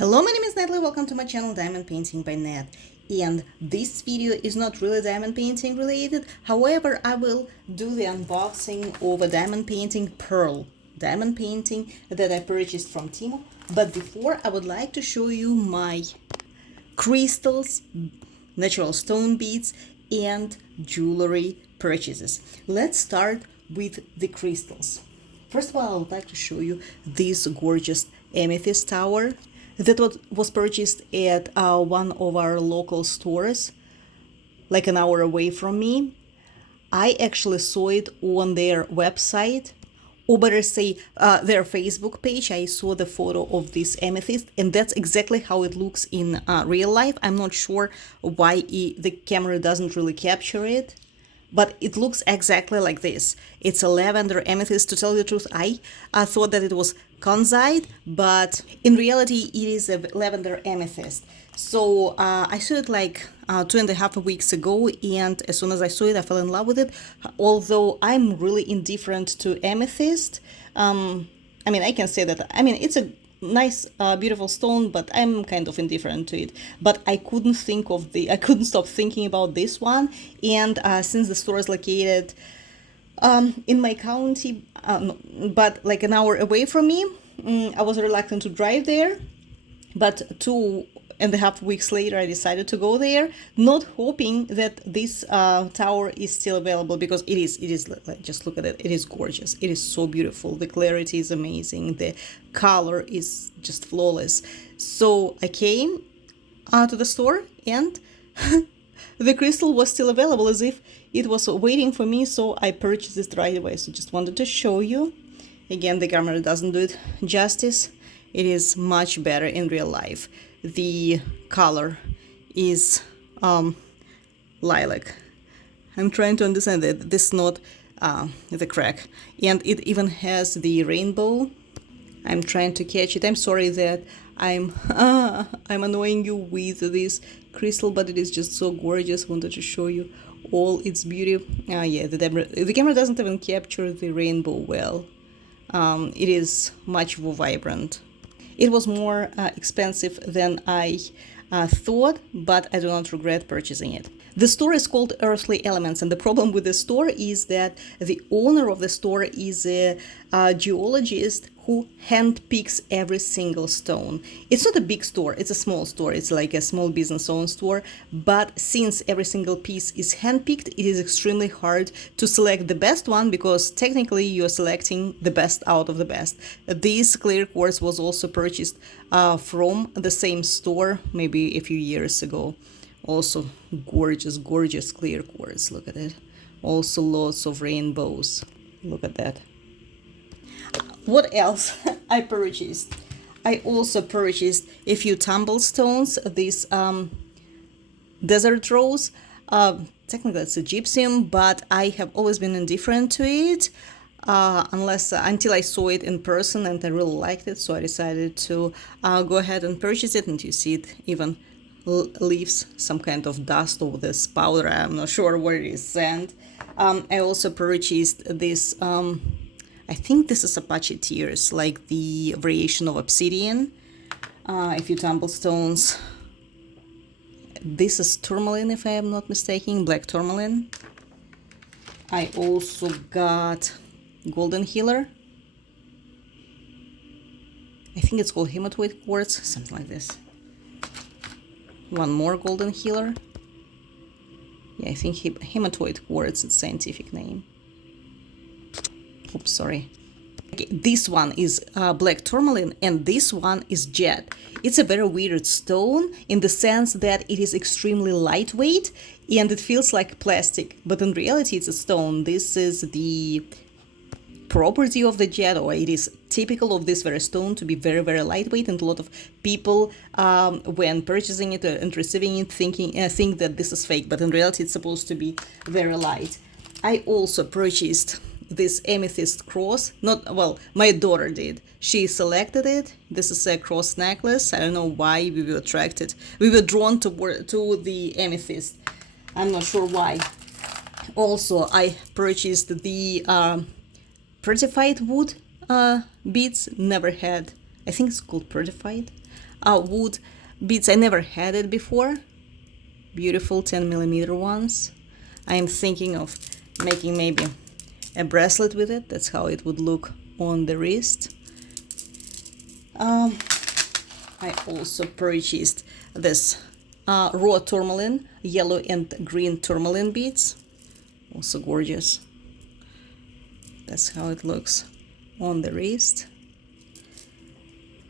Hello, my name is Natalie. Welcome to my channel Diamond Painting by Nat. And this video is not really diamond painting related. However, I will do the unboxing of a diamond painting pearl diamond painting that I purchased from Temu. But before, I would like to show you my crystals, natural stone beads, and jewelry purchases. Let's start with the crystals. First of all, I would like to show you this gorgeous amethyst tower that was purchased at one of our local stores, like an hour away from me. I actually saw it on their website, or better say, their Facebook page. I saw the photo of this amethyst, and that's exactly how it looks in real life. I'm not sure why the camera doesn't really capture it, but it looks exactly like this. It's a lavender amethyst. To tell you the truth, I thought that it was Kanzite, but in reality, it is a lavender amethyst. So I saw it like 2.5 weeks ago, and as soon as I saw it, I fell in love with it. Although I'm really indifferent to amethyst. I can say that. It's a nice, beautiful stone, but I'm kind of indifferent to it. But I couldn't stop thinking about this one. And since the store is located in my county, but like an hour away from me, I was reluctant to drive there. But 2.5 weeks later, I decided to go there, not hoping that this tower is still available, because it is. Just look at it. It is gorgeous. It is so beautiful. The clarity is amazing. The color is just flawless. So I came to the store, and the crystal was still available, as if it was waiting for me. So I purchased it right away. So just wanted to show you. Again, the camera doesn't do it justice. It is much better in real life. The color is lilac. I'm trying to understand that this is not the crack. And it even has the rainbow. I'm trying to catch it. I'm sorry that I'm annoying you with this crystal, but it is just so gorgeous. Wanted to show you all its beauty. The camera doesn't even capture the rainbow well. It is much more vibrant. It was more expensive than I thought, but I do not regret purchasing it. The store is called Earthly Elements, and the problem with the store is that the owner of the store is a geologist who handpicks every single stone. It's not a big store, it's a small store. It's like a small business-owned store, but since every single piece is handpicked, it is extremely hard to select the best one, because technically you're selecting the best out of the best. This clear quartz was also purchased from the same store maybe a few years ago. Also gorgeous, gorgeous clear quartz. Look at it. Also lots of rainbows. Look at that. What else I purchased? I also purchased a few tumblestones. This desert rose. Technically it's a gypsum, but I have always been indifferent to it. Until I saw it in person and I really liked it, so I decided to go ahead and purchase it. And you see it even leaves some kind of dust over this powder. I'm not sure where it is sent. I also purchased this, I think this is Apache Tears, like the variation of obsidian. A few tumblestones. This is tourmaline, if I am not mistaken, black tourmaline. I also got golden healer. I think it's called hematoid quartz, something like this. One more golden healer. Yeah, I think hematoid quartz, its scientific name. Oops, sorry. Okay, this one is black tourmaline, and this one is jet. It's a very weird stone in the sense that it is extremely lightweight and it feels like plastic, but in reality it's a stone. This is the property of the jet, or it is typical of this very stone to be very, very lightweight, and a lot of people when purchasing it and receiving it think that this is fake, but in reality it's supposed to be very light. I also purchased this amethyst cross. My daughter did. She selected it. This is a cross necklace. I don't know why we were drawn to the amethyst. I'm not sure why. Also, I purchased the Prettified wood beads. Never had. I think it's called Prettified. wood beads. I never had it before. Beautiful 10mm ones. I am thinking of making maybe a bracelet with it. That's how it would look on the wrist. I also purchased this raw tourmaline, yellow and green tourmaline beads. Also gorgeous. That's how it looks on the wrist.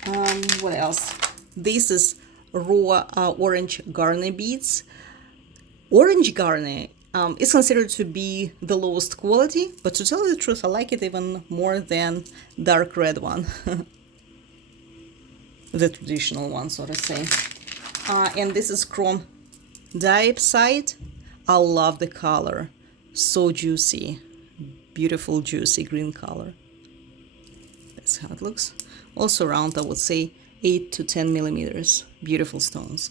What else? This is raw orange garnet beads. Orange garnet is considered to be the lowest quality, but to tell you the truth, I like it even more than dark red one. The traditional one, so to say. And this is chrome diopside. I love the color. So juicy. Beautiful, juicy green color. That's how it looks. Also around, I would say, 8 to 10mm. Beautiful stones.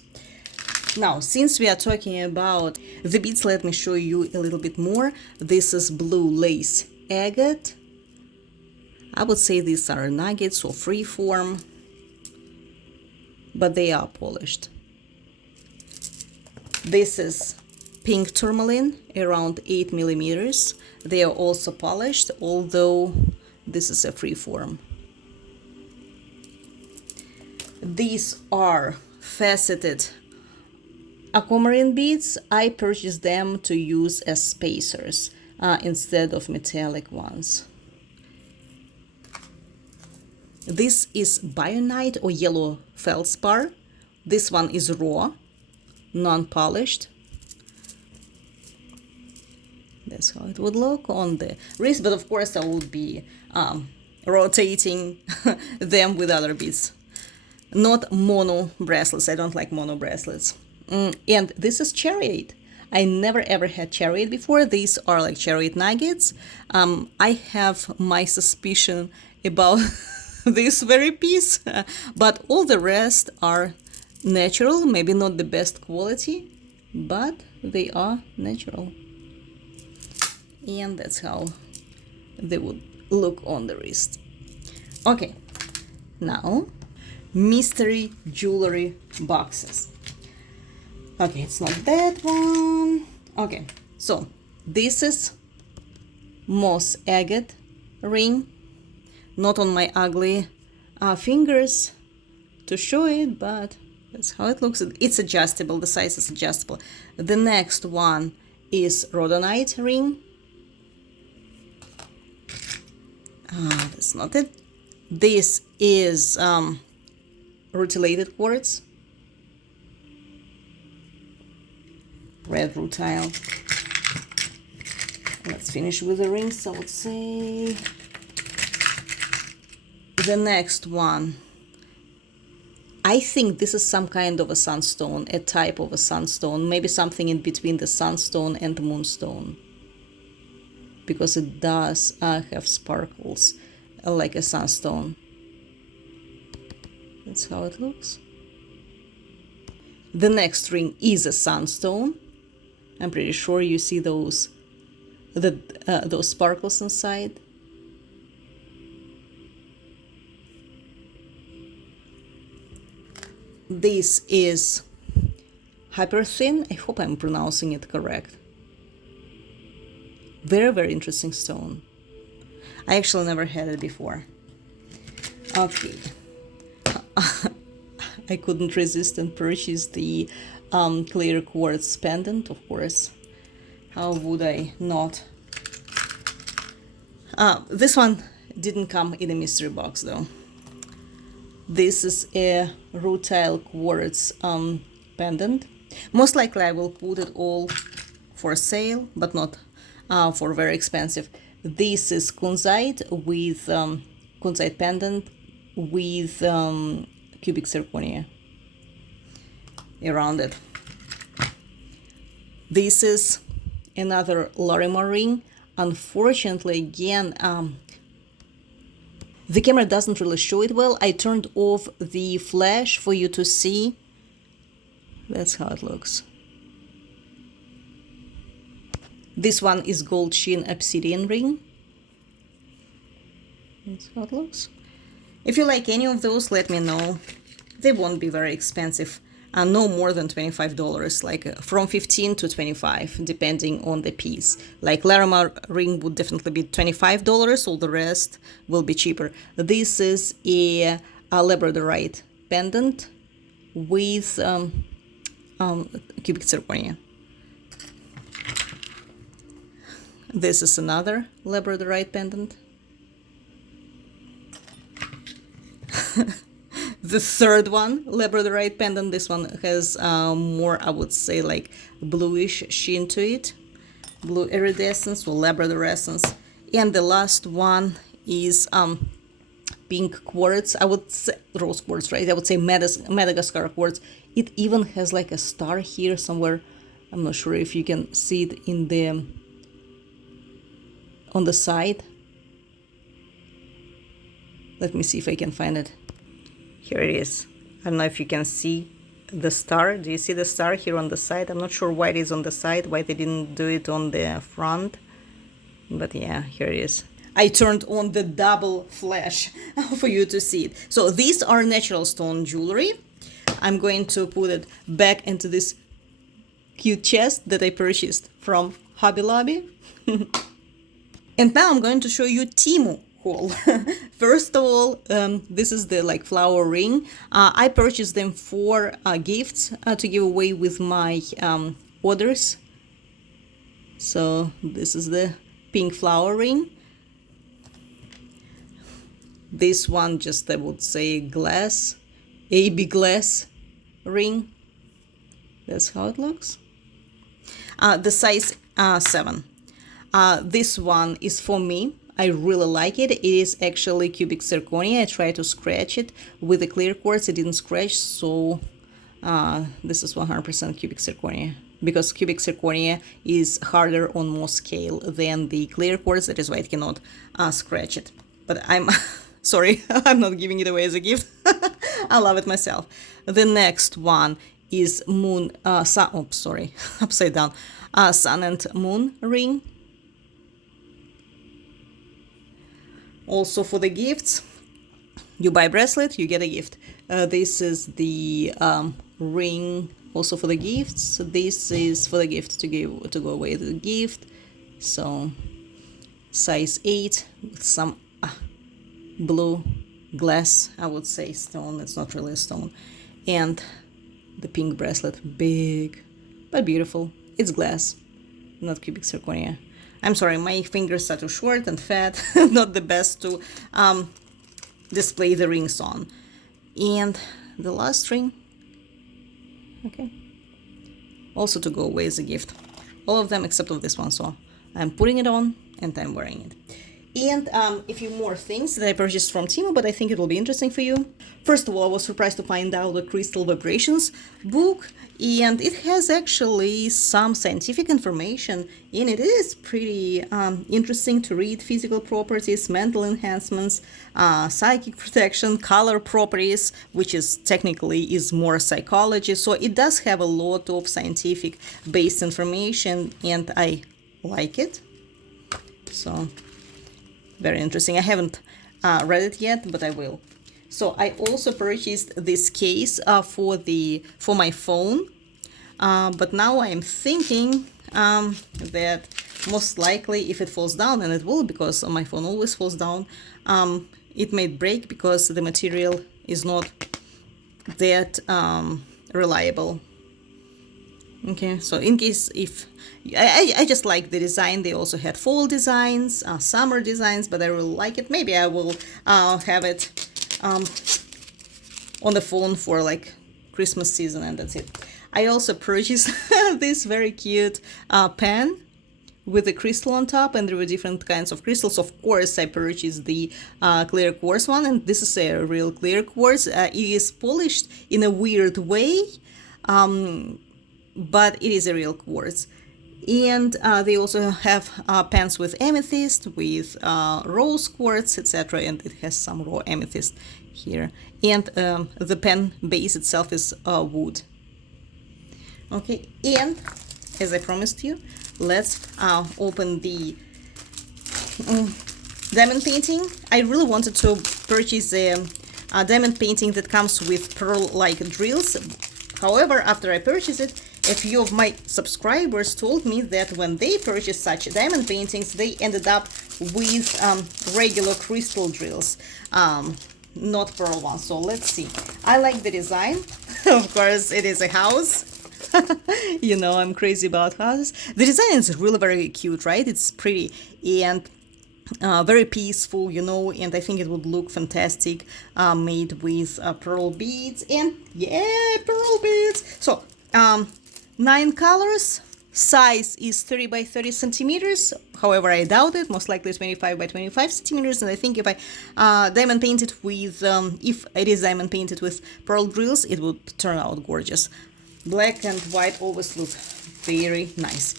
Now, since we are talking about the beads, let me show you a little bit more. This is blue lace agate. I would say these are nuggets or free form, but they are polished. This is pink tourmaline, around 8mm. They are also polished, although this is a free form. These are faceted aquamarine beads. I purchased them to use as spacers instead of metallic ones. This is Bionite or yellow feldspar. This one is raw, non-polished. That's how it would look on the wrist, but of course I would be rotating them with other beads. Not mono bracelets. I don't like mono bracelets. And this is chariot. I never ever had chariot before. These are like chariot nuggets. I have my suspicion about this very piece, but all the rest are natural. Maybe not the best quality, but they are natural. And that's how they would look on the wrist. Okay, now mystery jewelry boxes. Okay, it's not that one. Okay, so this is moss agate ring. Not on my ugly fingers to show it, but that's how it looks. It's adjustable, the size is adjustable. The next one is rhodonite ring. That's not it. This is rutilated quartz. Red rutile. Let's finish with the rings, I would say. The next one, I think this is some kind of a sunstone, a type of a sunstone, maybe something in between the sunstone and the moonstone, because it does have sparkles like a sunstone. That's how it looks. The next ring is a sunstone. I'm pretty sure you see those sparkles inside. This is hyper thin. I hope I'm pronouncing it correct. Very, very interesting stone. I actually never had it before. Okay. I couldn't resist and purchase the clear quartz pendant, of course. How would I not? This one didn't come in a mystery box though. This is a rutile quartz pendant. Most likely I will put it all for sale, but not for very expensive. This is kunzite with kunzite pendant with cubic zirconia around it. This is another Larimar ring. Unfortunately, again, the camera doesn't really show it well. I turned off the flash for you to see. That's how it looks. This one is gold sheen obsidian ring. That's how it looks. If you like any of those, let me know. they won't be very expensive. No more than $25, like from 15 to 25, depending on the piece. Like Larimar ring would definitely be $25, all the rest will be cheaper. This is a labradorite pendant with cubic zirconia. This is another labradorite pendant. The third one, labradorite pendant. This one has more, I would say, like bluish sheen to it, blue iridescence or labradorescence. And the last one is pink quartz. I would say rose quartz, right? I would say Madagascar quartz. It even has like a star here somewhere. I'm not sure if you can see it in the on the side. Let me see if I can find it. Here it is. I don't know if you can see the star. Do you see the star here on the side? I'm not sure why it is on the side, why they didn't do it on the front. But yeah, here it is. I turned on the double flash for you to see it. So these are natural stone jewelry. I'm going to put it back into this cute chest that I purchased from Hobby Lobby. And now I'm going to show you Temu haul. First of all, this is the like flower ring. I purchased them for gifts to give away with my orders. So this is the pink flower ring. This one just, I would say, glass, AB glass ring. That's how it looks. The size 7. This one is for me. I really like it. It is actually cubic zirconia. I tried to scratch it with the clear quartz. It didn't scratch, so this is 100% cubic zirconia. Because cubic zirconia is harder on most scale than the clear quartz. That is why it cannot scratch it. But I'm sorry, I'm not giving it away as a gift. I love it myself. The next one is moon, sun. Oh, sorry, upside down. Sun and moon ring. Also for the gifts, you buy a bracelet, you get a gift. This is the ring also for the gifts. This is for the gift to go away with the gift. So size 8 with some blue glass, I would say stone. It's not really a stone. And the pink bracelet, big but beautiful. It's glass, not cubic zirconia. I'm sorry, my fingers are too short and fat, not the best to display the rings on. And the last ring, okay, also to go away as a gift. All of them except of this one, so I'm putting it on and I'm wearing it. And a few more things that I purchased from Temu, but I think it will be interesting for you. First of all, I was surprised to find out the Crystal Vibrations book, and it has actually some scientific information in it. It is pretty interesting to read. Physical properties, mental enhancements, psychic protection, color properties, which is technically is more psychology. So it does have a lot of scientific based information, and I like it. So very interesting. I haven't read it yet, but I will. So I also purchased this case for my phone, but now I'm thinking that most likely if it falls down, and it will because my phone always falls down, it may break because the material is not that reliable. Okay, so in case if I just like the design. They also had fall designs, summer designs, but I really like it. Maybe I will have it on the phone for like Christmas season, and that's it. I also purchased this very cute pen with a crystal on top, and there were different kinds of crystals. Of course, I purchased the clear quartz one, and this is a real clear quartz. It is polished in a weird way, but it is a real quartz. And they also have pens with amethyst, with rose quartz, etc. And it has some raw amethyst here. And the pen base itself is wood. Okay, and as I promised you, let's open the diamond painting. I really wanted to purchase a diamond painting that comes with pearl-like drills. However, after I purchased it, a few of my subscribers told me that when they purchased such diamond paintings, they ended up with regular crystal drills, not pearl ones. So let's see. I like the design. Of course, it is a house. You know, I'm crazy about houses. The design is really very cute, right? It's pretty and very peaceful, you know, and I think it would look fantastic made with pearl beads. And yeah, pearl beads. So 9 colors, size is 30 by 30 centimeters. However, I doubt it. Most likely it's 25 by 25 centimeters. And I think if I diamond paint it with, if it is diamond painted with pearl drills, it would turn out gorgeous. Black and white always look very nice.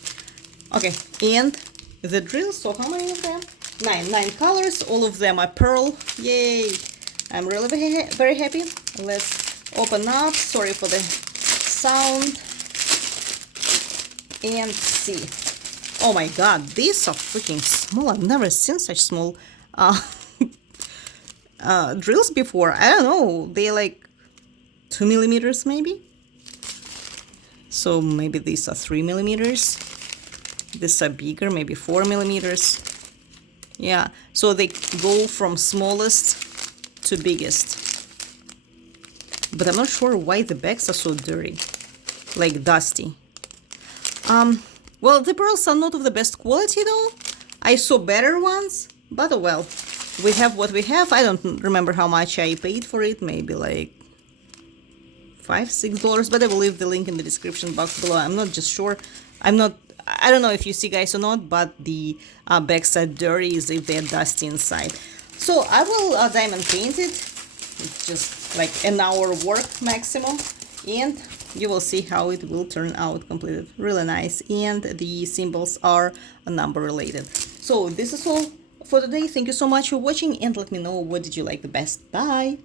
Okay, and the drills, so how many of them? 9 colors, all of them are pearl. Yay! I'm really very happy. Let's open up. Sorry for the sound. And see. Oh my god, these are freaking small. I've never seen such small drills before. I don't know, they're like 2 millimeters maybe. So maybe these are 3 millimeters. These are bigger, maybe 4 millimeters. Yeah, so they go from smallest to biggest. But I'm not sure why the backs are so dirty, like dusty. Well, the pearls are not of the best quality though. I saw better ones, but oh well. We have what we have. I don't remember how much I paid for it, maybe like $5-6, but I will leave the link in the description box below. I'm not just sure. I don't know if you see guys or not, but the backs are dirty as if they're dusty inside. So I will diamond paint it. It's just like an hour work maximum, and you will see how it will turn out completed. Really nice, and the symbols are number related. So this is all for today. Thank you so much for watching, and let me know what did you like the best. Bye!